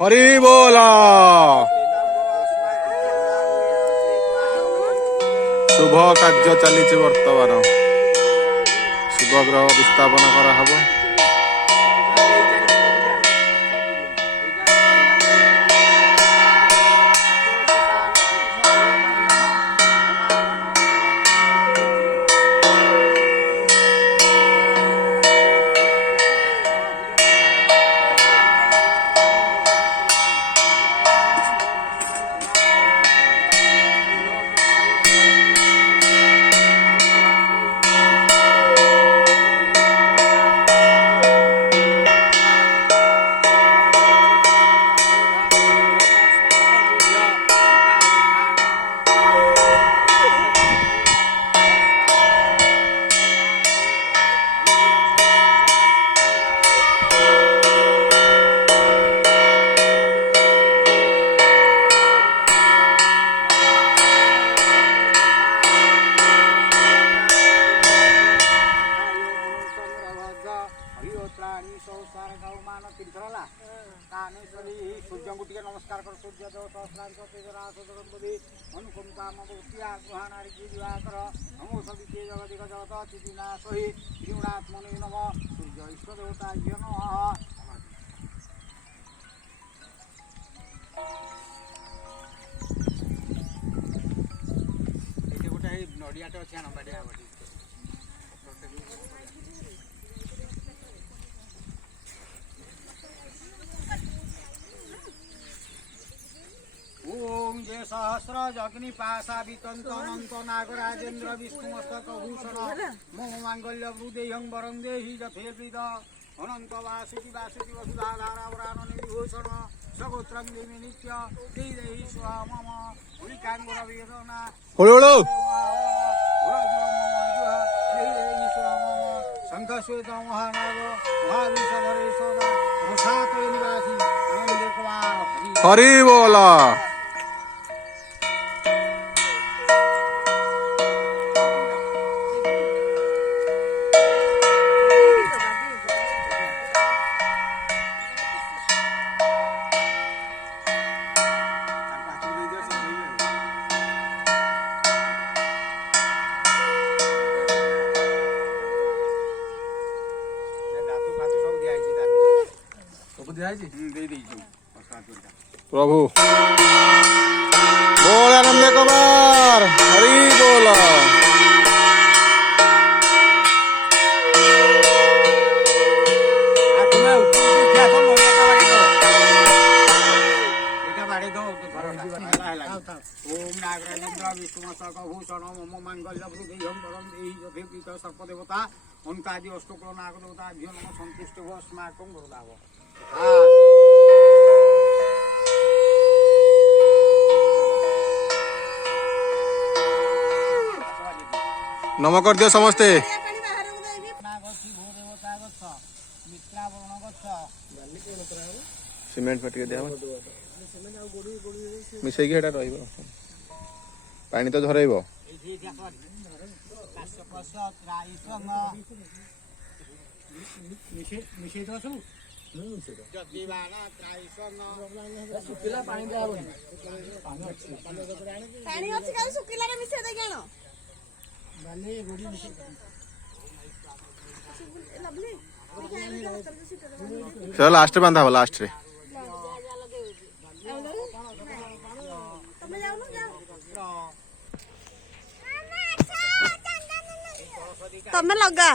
हरि बोला। शुभ कार्य चली बर्तमान शुभ ग्रह विस्थापन कराहब। सूर्य को टे नमस्कार कर सूर्य देव सहस्रांश तेजरास जगतपति अनुकंपा ममृत्या गुहानारी दिवाकर नमो सभी तेज जगदिक जगत चिदिनाश हि त्रिगुणात्मने नमः सूर्य ईश्वर देवता नमः। ये गोटे नड़ियाटे अच्छे नंबाटिया ओम जय सहस्र जग्नि पाशा वितंत अनंत नागराजेन्द्र विष्णुमस्तक भूषण मम मांगल्य हृदयं वरं देहि जथेर्विद अनंत वासुति वासुति वसुधाधारा वरान विभूषण सगोत्रं देवी नित्य देहि स्वा मम हुलिकांगुर वेदना शंखश्वेत महानाग महाविषधरेश्वर प्रसाद निवासी आनंद कुमार हरि बोला। प्रभु बोल आनंद कुमार हरि बोला। ओम नागराजेन्द्र विष्णुमस्तक भूषण मम मांगल्य हृदयं वरं देहि जथेर्विद सर्पदेवता ओंकादि अष्टोक्र नागदेवता भ्यो नमः संतुष्ट भव अस्माकं गुरुदाव। नम कर दियो समस्ते। सीमेंट फटिक दिया मिसेकी हेटा रहिबो पानी तो झरइबो चल लास्ट बांधा हो लास्ट रे तमे लगा